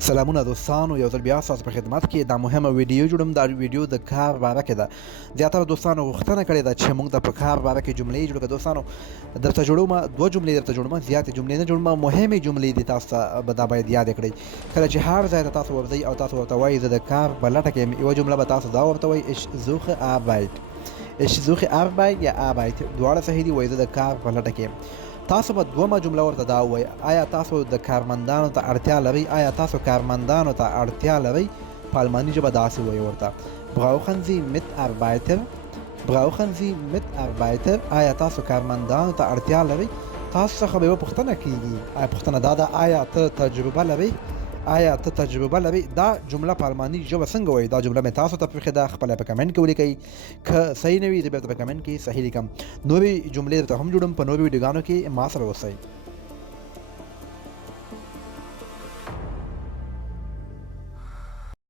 سلامونه دوستانو، یو ځل بیا ستاسو په خدمت کې دا مهمه ویډیو جوړم. دا ویډیو د کار باره کې ده. زیاتره دوستانو غوښتنه کړې ده چې موږ د په کار باره کې جملې جوړ کړو. دوستانو درته جوړوم، دوه جملې درته جوړوم، زیاتې جملې نه جوړوم، مهمې جملې دي. تاسو ته به دا باید یاد کړئ. کله چې هر ځای ته تاسو ورځئ او تاسو ورته وایئ زه د کار په لټه کې یم، یوه جمله به تاسو دا ورته وایئ: Ich suche Arbeit. Ich suche Arbeit یا Arbeit دواړه صحیح دي. وایي زه د کار په لټه کې یم. تاسو به دومره جمله ورته دا ووایئ: آیا تاسو د کارمندانو ته اړتیا لرئ؟ آیا تاسو کارمندانو ته اړتیا لرئ؟ په الماني ژبه داسې وایئ ورته: Brauchen Sie Mitarbeiter? Brauchen Sie Mitarbeiter؟ آیا تاسو کارمندانو ته اړتیا لرئ؟ تاسو څخه به یوه پوښتنه کیږي. پوښتنه دا ده: آیا ته تجربه لرئ؟ آیا ته تجربه لرئ؟ دا جمله په الماني ژبه څنګه وایي؟ دا جمله مې تاسو ته پرېښې ده، خپله په کمنټ کې ولیکئ. که صحیح نه وي زه بېرته په کمنټ کې صحیح لیکم. نورې جملې درته هم جوړوم. په نورو ویډیوګانو کې ما سره اوسئ.